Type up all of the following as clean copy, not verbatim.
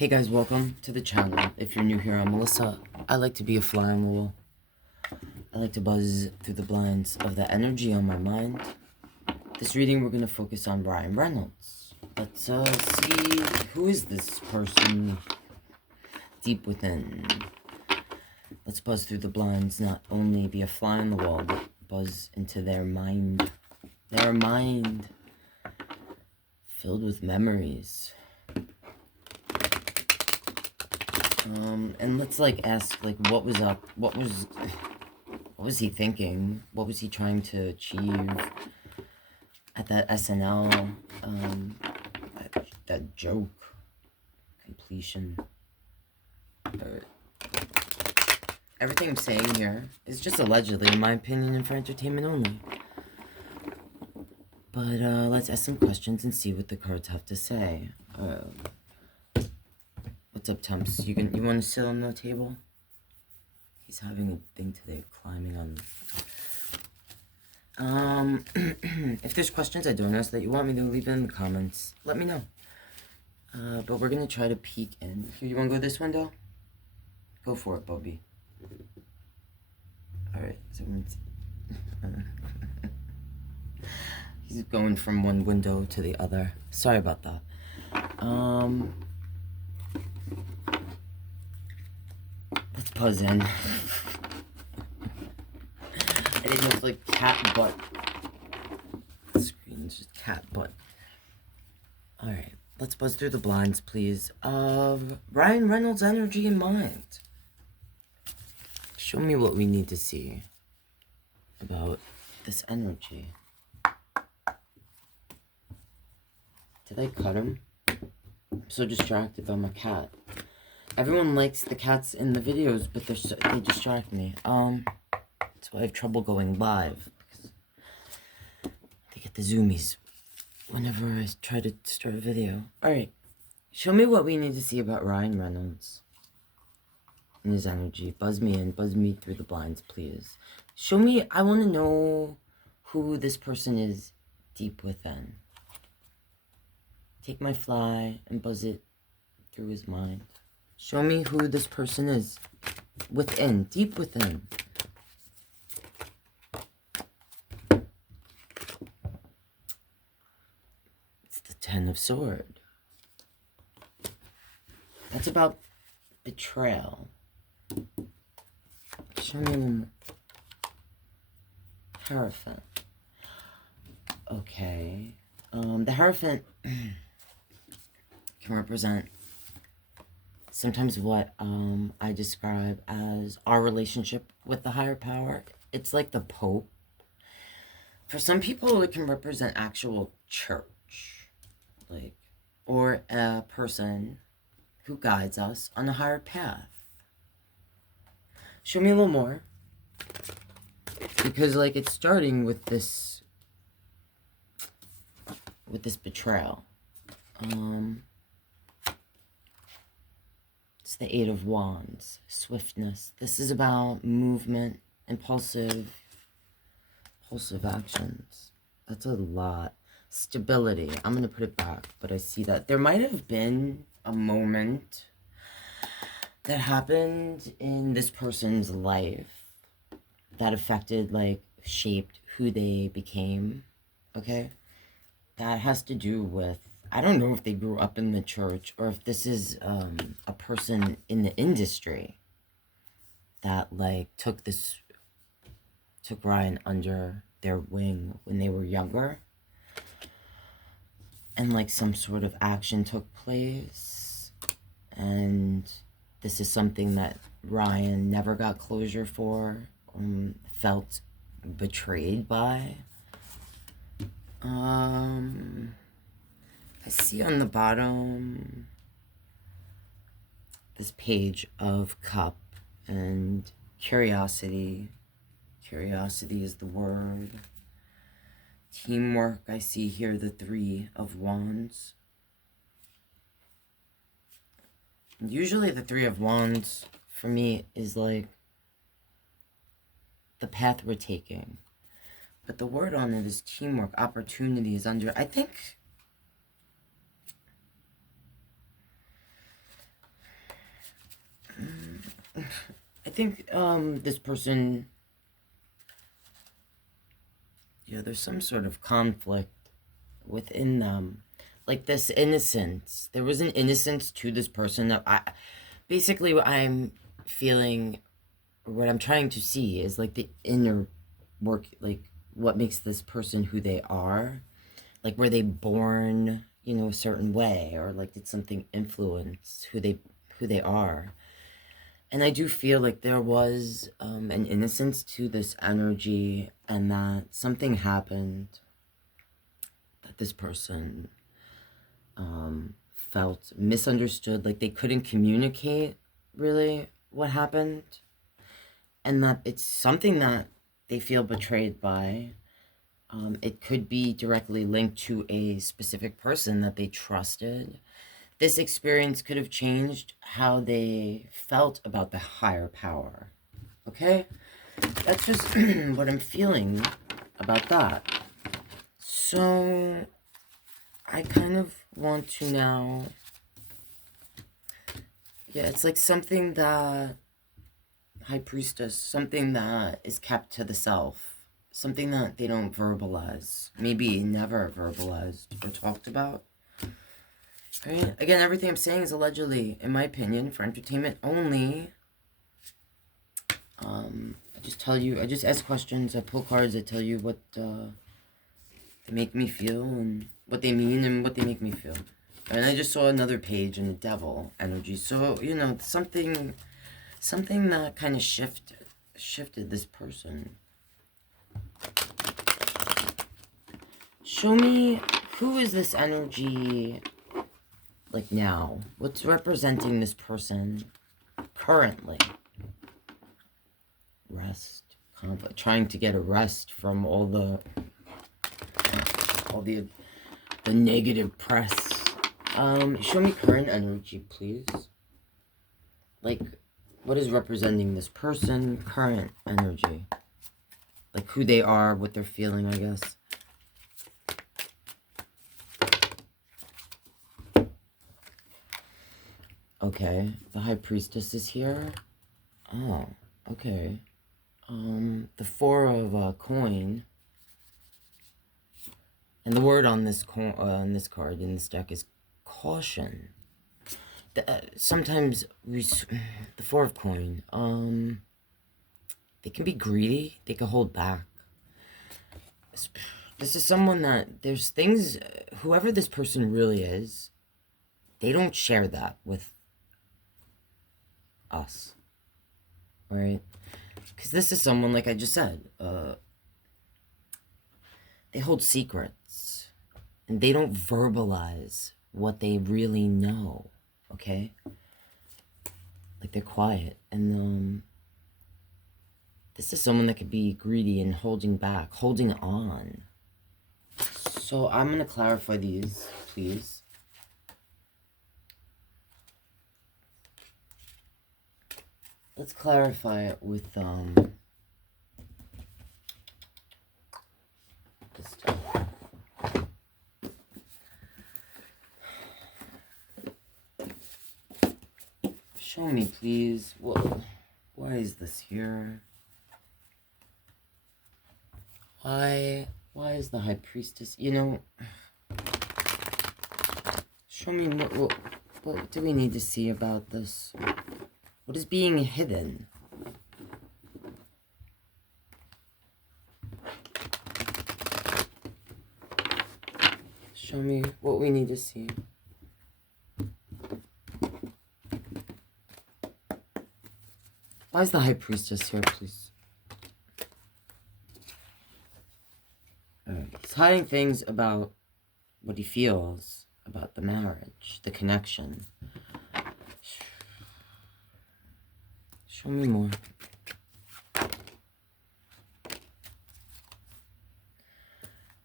Hey guys, welcome to the channel. If you're new here, I'm Melissa. I like to be a fly on the wall. I like to buzz through the blinds of the energy on my mind. This reading, we're going to focus on Reynolds. Let's see, who is this person deep within? Let's buzz through the blinds, not only be a fly on the wall, but buzz into their mind. Their mind filled with memories. And let's ask what was up, what was he thinking, what was he trying to achieve at that SNL, that joke completion. Everything I'm saying here is just allegedly, in my opinion, and for entertainment only. But let's ask some questions and see what the cards have to say. What's up, Temps? You want to sit on the table? He's having a thing today, climbing on. If there's questions I don't ask that you want me to leave in the comments, let me know. But we're gonna try to peek in. Here, you wanna go this window? Go for it, Bobby. All right. So he's going from one window to the other. Sorry about that. Let's pause in. I didn't know if cat butt. The screen's just cat butt. Alright, let's buzz through the blinds, please, of Reynolds' energy and mind. Show me what we need to see about this energy. Did I cut him? I'm so distracted by my cat. Everyone likes the cats in the videos, but they distract me. That's why I have trouble going live. Because they get the zoomies whenever I try to start a video. Alright, show me what we need to see about Reynolds and his energy. Buzz me in, buzz me through the blinds, please. Show me, I want to know who this person is deep within. Take my fly and buzz it through his mind. Show me who this person is within, deep within. It's the Ten of Swords. That's about betrayal. Show me a little more. Hierophant. Okay. The Hierophant can represent sometimes what I describe as our relationship with the higher power. It's like the Pope. For some people, it can represent actual church, or a person who guides us on a higher path. Show me a little more, because it's starting with this betrayal. It's the Eight of Wands, swiftness. This is about movement, impulsive actions. That's a lot. Stability. I'm going to put it back, but I see that there might have been a moment that happened in this person's life that affected, shaped who they became, okay? That has to do with, I don't know if they grew up in the church or if this is a person in the industry that took Ryan under their wing when they were younger, and some sort of action took place, and this is something that Ryan never got closure for, felt betrayed by. I see on the bottom this Page of Cup and curiosity. Curiosity is the word. Teamwork, I see here the Three of Wands. Usually the Three of Wands for me is the path we're taking. But the word on it is teamwork, opportunities under, I think I think this person, yeah, there's some sort of conflict within them. Like this innocence. There was an innocence to this person that basically what I'm feeling, what I'm trying to see is like the inner work, like what makes this person who they are. Like, were they born, you know, a certain way, or like did something influence who they are? And I do feel like there was an innocence to this energy, and that something happened that this person felt misunderstood, like they couldn't communicate really what happened, and that it's something that they feel betrayed by. It could be directly linked to a specific person that they trusted. This experience could have changed how they felt about the higher power. Okay? That's just what I'm feeling about that. So, I kind of want to now... Yeah, it's like something that... High Priestess, something that is kept to the self. Something that they don't verbalize. Maybe never verbalized or talked about. Right? Again, everything I'm saying is allegedly, in my opinion, for entertainment only. I just tell you, I just ask questions, I pull cards, I tell you what they make me feel, and what they mean, and what they make me feel. And I just saw another page in the devil energy. So, you know, something that kind of shifted this person. Show me, who is this energy, like now? What's representing this person currently? Rest, conflict, trying to get a rest from all the negative press. Show me current energy, please. Like, what is representing this person, current energy? Like who they are, what they're feeling, I guess. Okay, the High Priestess is here. Oh, okay. The Four of coin, and the word on this card in this deck is caution. Sometimes the Four of coin, they can be greedy. They can hold back. This is someone that there's things. Whoever this person really is, they don't share that with us, right? Because this is someone, like I just said, they hold secrets, and they don't verbalize what they really know, okay? Like, they're quiet, and, this is someone that could be greedy and holding back, holding on. So, I'm going to clarify these, please. Let's clarify it with, this stuff. Show me, please. Why is this here? Why is the High Priestess, you know... Show me what do we need to see about this? What is being hidden? Show me what we need to see. Why is the High Priestess here, please? He's hiding things about what he feels about the marriage, the connection. Show me more.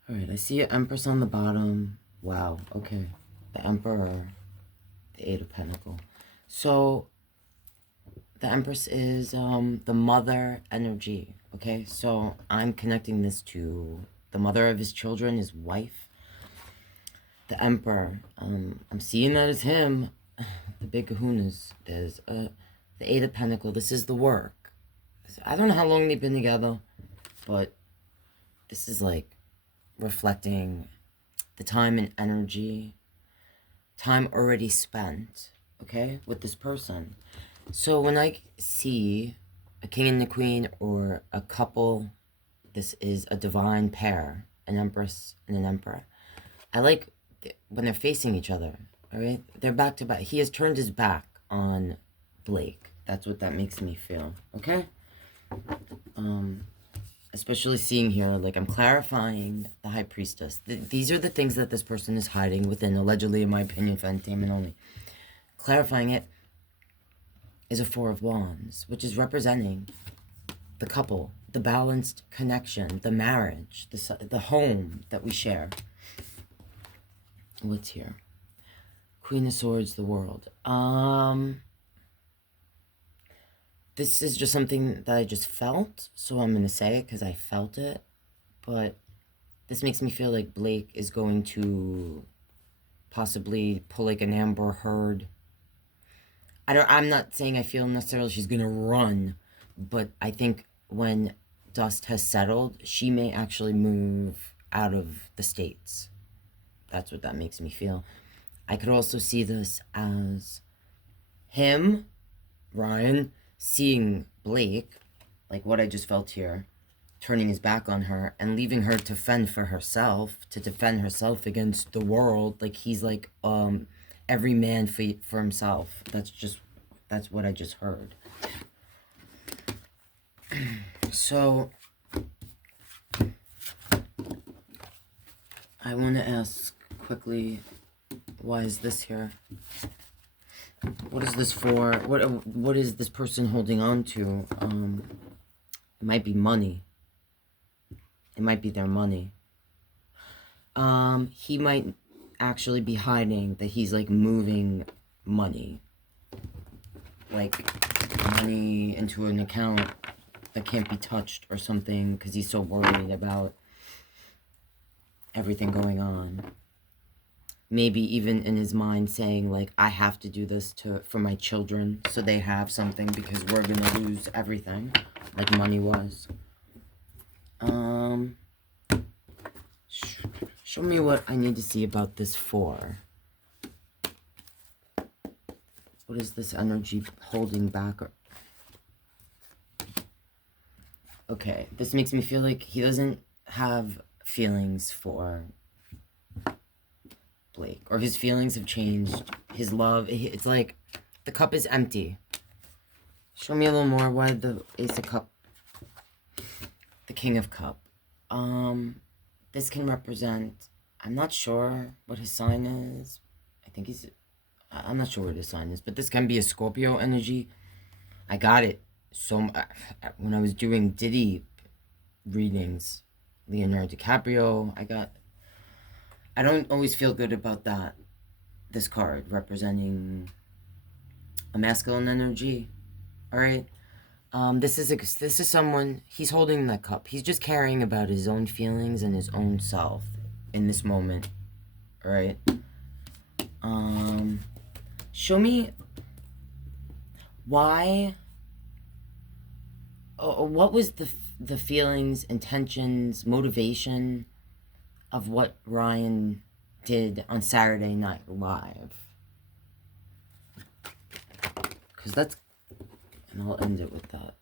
Alright, I see an Empress on the bottom. Wow, okay. The Emperor. The Eight of Pentacles. So, the Empress is the mother energy, okay? So, I'm connecting this to the mother of his children, his wife. The Emperor, I'm seeing that as him. The big kahunas. There's the Eight of Pentacles. This is the work. I don't know how long they've been together, but this is like reflecting the time and energy, time already spent, okay, with this person. So when I see a king and a queen or a couple, this is a divine pair, an empress and an emperor. I like when they're facing each other, all right? They're back to back. He has turned his back on Blake. That's what that makes me feel, okay? Especially seeing here, like, I'm clarifying the High Priestess. These are the things that this person is hiding within, allegedly, in my opinion, for entertainment only. Clarifying it is a Four of Wands, which is representing the couple, the balanced connection, the marriage, the home that we share. What's here? Queen of Swords, the World. This is just something that I just felt, so I'm going to say it because I felt it. But this makes me feel like Blake is going to possibly pull like an Amber Heard. I'm not saying I feel necessarily she's going to run, but I think when dust has settled, she may actually move out of the States. That's what that makes me feel. I could also see this as him, Ryan, seeing Blake, like what I just felt here, turning his back on her and leaving her to fend for herself, to defend herself against the world. Like he's like every man for himself. That's what I just heard. So I want to ask quickly, why is this here? What is this for? What is this person holding on to? It might be money. It might be their money. He might actually be hiding that he's like moving money. Like money into an account that can't be touched or something because he's so worried about everything going on. Maybe even in his mind saying like, I have to do this for my children so they have something because we're gonna lose everything, like money was. Show me what I need to see about this for. What is this energy holding back? Okay, this makes me feel like he doesn't have feelings for Blake, or his feelings have changed. His love, it's like the cup is empty. Show me a little more. Why the Ace of Cup, the King of Cup? This can represent, I'm not sure what his sign is. I'm not sure what his sign is, but this can be a Scorpio energy. I got it. So when I was doing Diddy readings, Leonardo DiCaprio, I don't always feel good about that. This card representing a masculine energy. All right. This is someone, he's holding that cup. He's just caring about his own feelings and his own self in this moment. All right. Show me why. What was the feelings, intentions, motivation of what Ryan did on Saturday Night Live? Because that's, and I'll end it with that.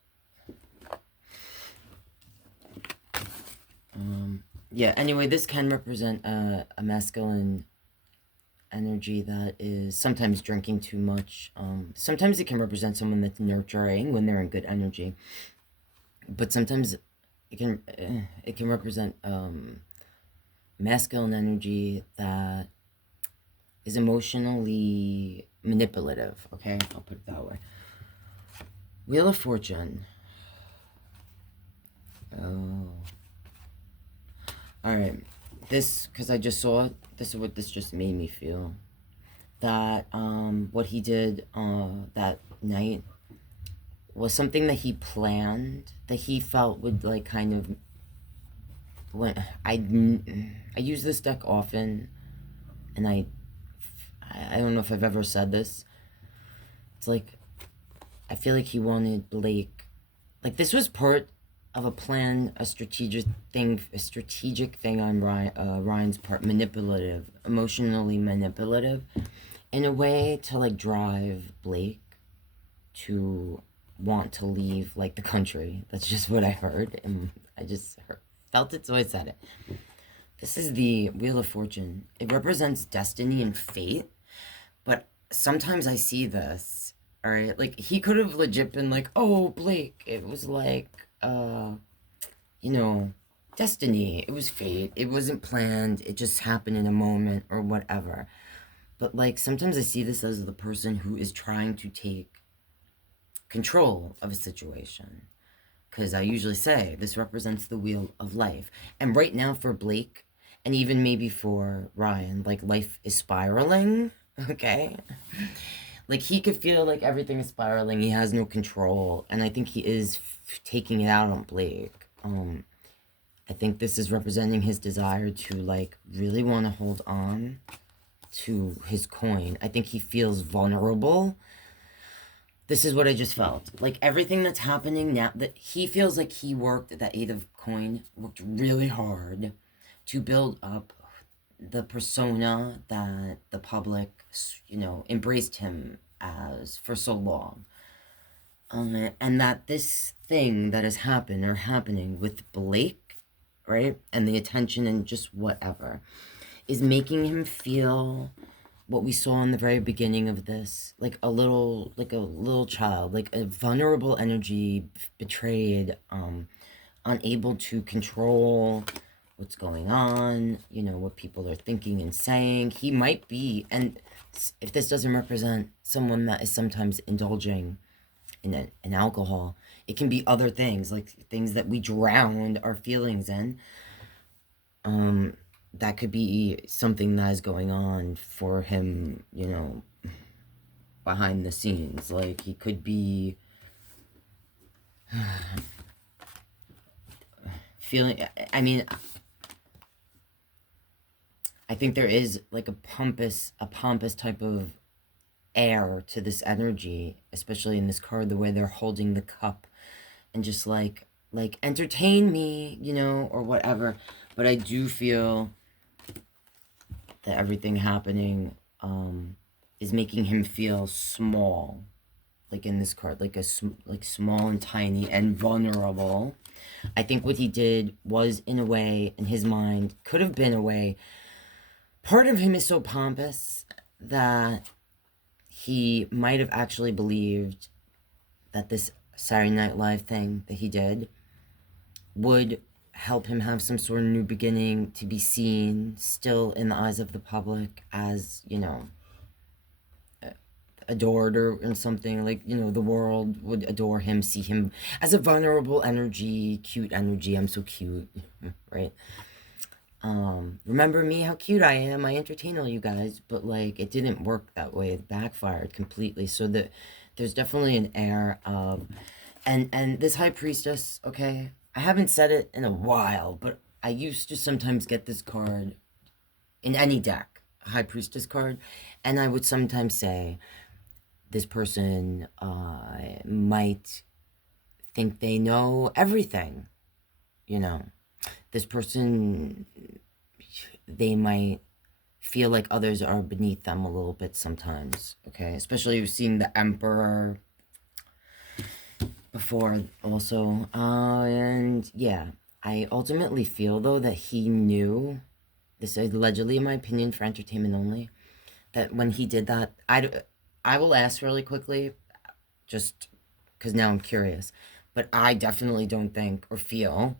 Yeah, anyway, this can represent a masculine energy that is sometimes drinking too much. Sometimes it can represent someone that's nurturing when they're in good energy. But sometimes it can represent masculine energy that is emotionally manipulative, okay? I'll put it that way. Wheel of Fortune. Oh. Alright. This, because I just saw it, this is what this just made me feel. That, what he did that night was something that he planned, that he felt would, like, kind of, when I use this deck often, and I don't know if I've ever said this. It's like, I feel like he wanted Blake like this was part of a plan, a strategic thing on Ryan's part, manipulative, emotionally manipulative, in a way to like drive Blake to want to leave like the country. That's just what I heard, and I just felt it, so I said it. This is the Wheel of Fortune. It represents destiny and fate, but sometimes I see this, all right? Like, he could have legit been like, oh, Blake, it was like, you know, destiny. It was fate. It wasn't planned. It just happened in a moment or whatever. But, like, sometimes I see this as the person who is trying to take control of a situation. Because I usually say this represents the wheel of life. And right now for Blake, and even maybe for Ryan, like, life is spiraling, okay? Like, he could feel like everything is spiraling. He has no control. And I think he is taking it out on Blake. I think this is representing his desire to, like, really want to hold on to his coin. I think he feels vulnerable. This is what I just felt. Like, everything that's happening now, that he feels like he worked, that Eight of Coin, worked really hard to build up the persona that the public, you know, embraced him as for so long. And that this thing that has happened or happening with Blake, right, and the attention and just whatever, is making him feel what we saw in the very beginning of this, like a little child, like a vulnerable energy, betrayed, unable to control what's going on, you know, what people are thinking and saying. He might be, and if this doesn't represent someone that is sometimes indulging in alcohol, it can be other things, like things that we drowned our feelings in. That could be something that is going on for him, you know, behind the scenes. Like, he could be feeling, I mean, I think there is like a pompous type of air to this energy, especially in this card, the way they're holding the cup and just like entertain me, you know, or whatever. But I do feel that everything happening is making him feel small, like in this card, like small and tiny and vulnerable. I think what he did was, in a way, in his mind, could have been a way. Part of him is so pompous that he might have actually believed that this Saturday Night Live thing that he did would help him have some sort of new beginning, to be seen still in the eyes of the public as, you know, adored or something. Like, you know, the world would adore him, see him as a vulnerable energy, cute energy. I'm so cute, right? Remember me, how cute I am. I entertain all you guys, but like, it didn't work that way. It backfired completely. So that there's definitely an air of, and this High Priestess, okay, I haven't said it in a while, but I used to sometimes get this card in any deck, a High Priestess card, and I would sometimes say, this person might think they know everything, you know. This person, they might feel like others are beneath them a little bit sometimes, okay? Especially you've seen the Emperor before also. And yeah, I ultimately feel, though, that he knew, this is allegedly, in my opinion, for entertainment only, that when he did that, I will ask really quickly, just because now I'm curious, but I definitely don't think or feel,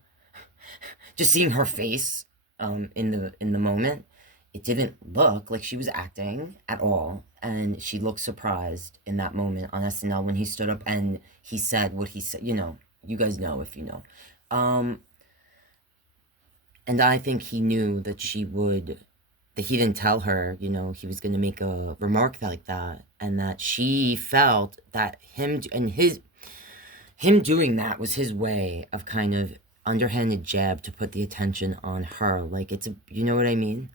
just seeing her face in the moment, it didn't look like she was acting at all, and she looked surprised in that moment on SNL when he stood up and he said what he said. You know, you guys know if you know. And I think he knew that she would, that he didn't tell her, you know, he was going to make a remark like that, and that she felt that him doing that was his way of kind of underhanded jab to put the attention on her. Like, it's a, you know what I mean?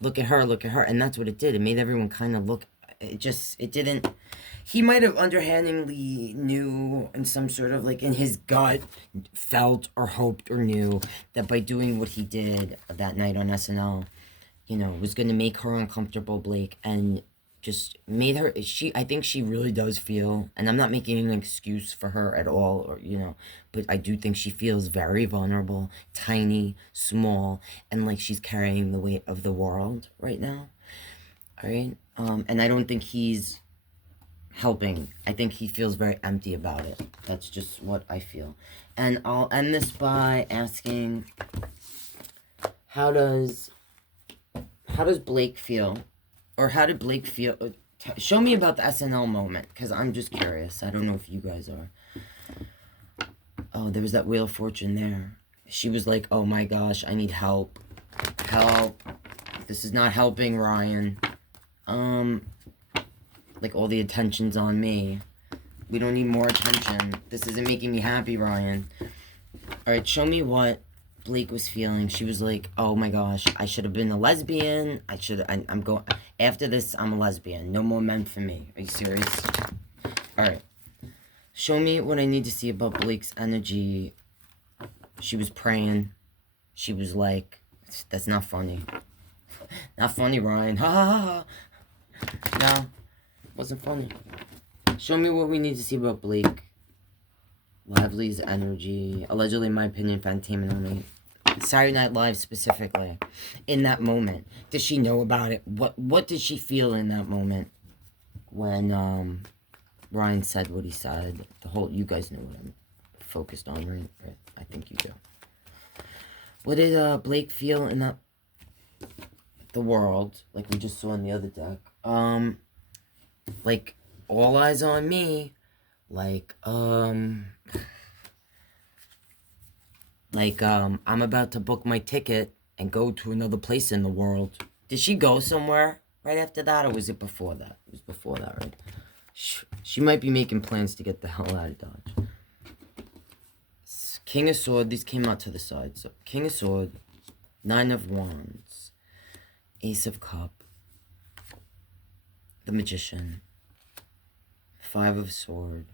Look at her, and that's what it did. It made everyone kind of look it didn't, he might have underhandedly knew in some sort of, like, in his gut, felt or hoped or knew that by doing what he did that night on SNL, you know, was going to make her uncomfortable, Blake, and just made her, I think she really does feel, and I'm not making an excuse for her at all, or, you know, but I do think she feels very vulnerable, tiny, small, and like she's carrying the weight of the world right now, all right? And I don't think he's helping. I think he feels very empty about it. That's just what I feel. And I'll end this by asking, how does Blake feel? Or how did Blake feel? Show me about the SNL moment, because I'm just curious. I don't know if you guys are. Oh, there was that Wheel of Fortune there. She was like, oh my gosh, I need help. Help. This is not helping, Ryan. Like, all the attention's on me. We don't need more attention. This isn't making me happy, Ryan. Alright, show me what Blake was feeling. She was like, oh my gosh, I should have been a lesbian. I'm going, after this, I'm a lesbian. No more men for me. Are you serious? Alright. Show me what I need to see about Blake's energy. She was praying. She was like, that's not funny. Not funny, Ryan. Ha ha ha. No, wasn't funny. Show me what we need to see about Blake. Lively's energy. Allegedly, in my opinion, entertainment only. Saturday Night Live specifically. In that moment. Does she know about it? What did she feel in that moment? When Ryan said what he said. You guys know what I'm focused on, right? Right. I think you do. What did Blake feel in the world, like we just saw in the other deck? Like, all eyes on me. Like, I'm about to book my ticket and go to another place in the world. Did she go somewhere right after that, or was it before that? It was before that, right? She might be making plans to get the hell out of Dodge. King of Sword, these came out to the side. So, King of Sword, Nine of Wands, Ace of Cup, the Magician, Five of Sword,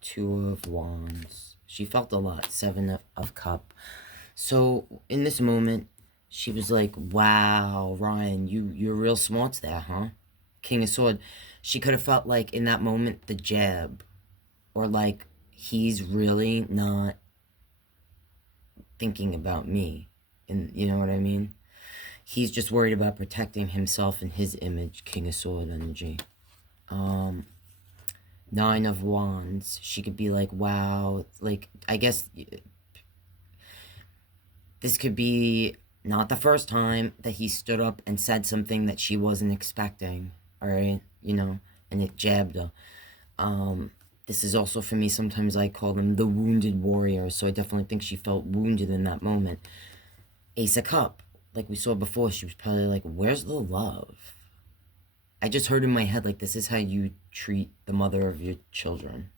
Two of Wands. She felt a lot. Seven of Cup. So, in this moment, she was like, wow, Ryan, you're real smart there, huh? King of Sword. She could have felt like, in that moment, the jab. Or like, he's really not thinking about me. And you know what I mean? He's just worried about protecting himself and his image. King of Sword energy. Nine of Wands. She could be like, wow. Like, I guess this could be not the first time that he stood up and said something that she wasn't expecting. Alright? You know? And it jabbed her. This is also, for me, sometimes I call them the wounded warrior. So I definitely think she felt wounded in that moment. Ace of Cup. Like we saw before, she was probably like, where's the love? I just heard in my head, like, this is how you treat the mother of your children.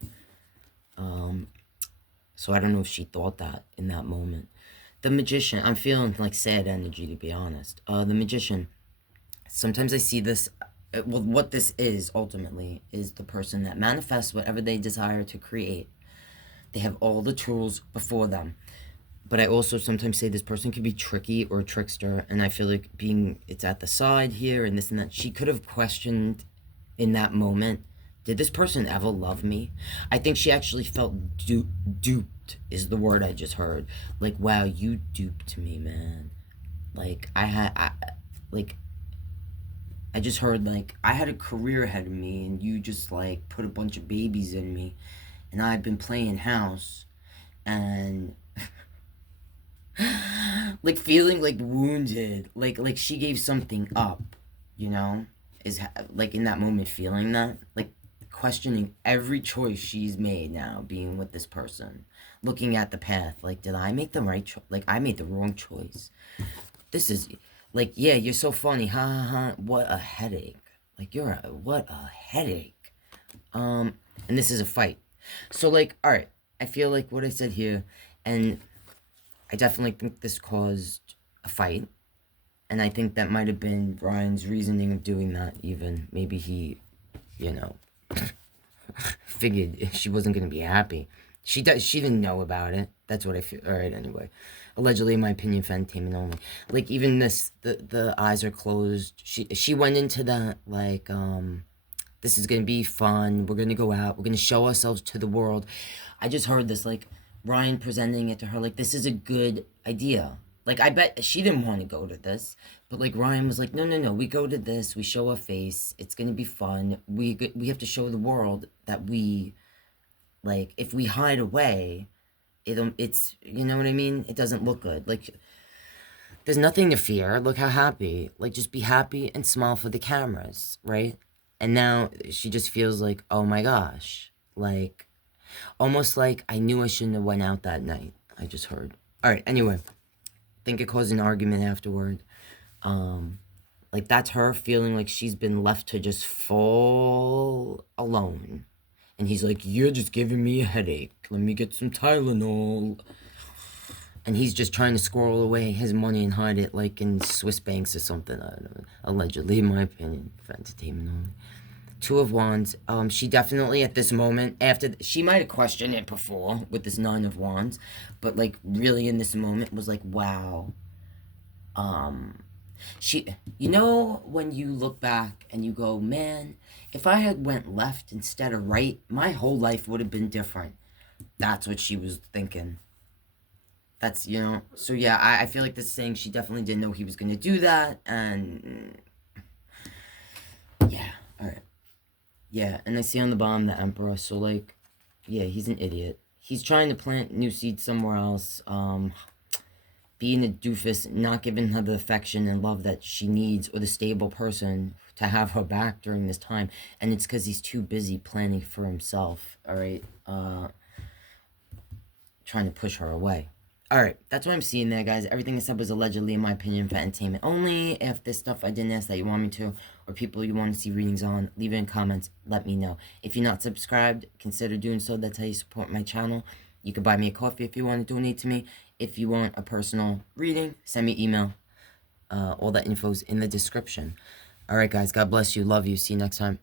So I don't know if she thought that in that moment. The Magician. I'm feeling, like, sad energy, to be honest. The Magician. Sometimes I see this... Well, what this is, ultimately, is the person that manifests whatever they desire to create. They have all the tools before them. But I also sometimes say this person could be tricky or a trickster, and I feel like it's at the side here and this and that. She could have questioned in that moment, did this person ever love me? I think she actually felt duped is the word I just heard. Like, wow, you duped me, man. Like, I just heard, like, I had a career ahead of me, and you just, like, put a bunch of babies in me, and I've been playing house, and... like, feeling, like, wounded, like she gave something up, you know, like, in that moment, feeling that, like, questioning every choice she's made now, being with this person, looking at the path, like, did I make the right choice? Like, I made the wrong choice. This is, like, yeah, you're so funny, ha ha ha, what a headache, like, what a headache, and this is a fight, so, like, alright, I feel like what I said here, and I definitely think this caused a fight. And I think that might have been Ryan's reasoning of doing that even. Maybe he, you know, figured she wasn't going to be happy. She didn't know about it. That's what I feel. All right, anyway. Allegedly, in my opinion, for entertainment only. Like, even this, the eyes are closed. She went into that, like, this is going to be fun. We're going to go out. We're going to show ourselves to the world. I just heard this, like, Ryan presenting it to her, like, this is a good idea. Like, I bet she didn't want to go to this. But, like, Ryan was like, no, we go to this. We show our face. It's going to be fun. We have to show the world that we, like, if we hide away, it's, you know what I mean? It doesn't look good. Like, there's nothing to fear. Look how happy. Like, just be happy and smile for the cameras, right? And now she just feels like, oh my gosh. Like, almost like I knew I shouldn't have went out that night. I just heard. All right, anyway. I think it caused an argument afterward. Like, that's her feeling like she's been left to just fall alone. And he's like, you're just giving me a headache. Let me get some Tylenol. And he's just trying to squirrel away his money and hide it, like, in Swiss banks or something. I don't know. Allegedly, in my opinion, for entertainment only. Two of Wands. She definitely, at this moment, she might have questioned it before with this Nine of Wands. But, like, really in this moment was like, wow. You know, when you look back and you go, man, if I had went left instead of right, my whole life would have been different. That's what she was thinking. That's, you know, so yeah, I feel like this is saying she definitely didn't know he was going to do that, and, yeah, alright. Yeah, and I see on the bottom the Emperor, so, like, yeah, he's an idiot. He's trying to plant new seeds somewhere else, being a doofus, not giving her the affection and love that she needs, or the stable person to have her back during this time, and it's because he's too busy planning for himself, alright, trying to push her away. Alright, that's what I'm seeing there, guys. Everything I said was allegedly, in my opinion, for entertainment only. If there's stuff I didn't ask that you want me to, or people you want to see readings on, leave it in comments. Let me know. If you're not subscribed, consider doing so. That's how you support my channel. You can buy me a coffee if you want to donate to me. If you want a personal reading, send me email. All that info's in the description. Alright, guys. God bless you. Love you. See you next time.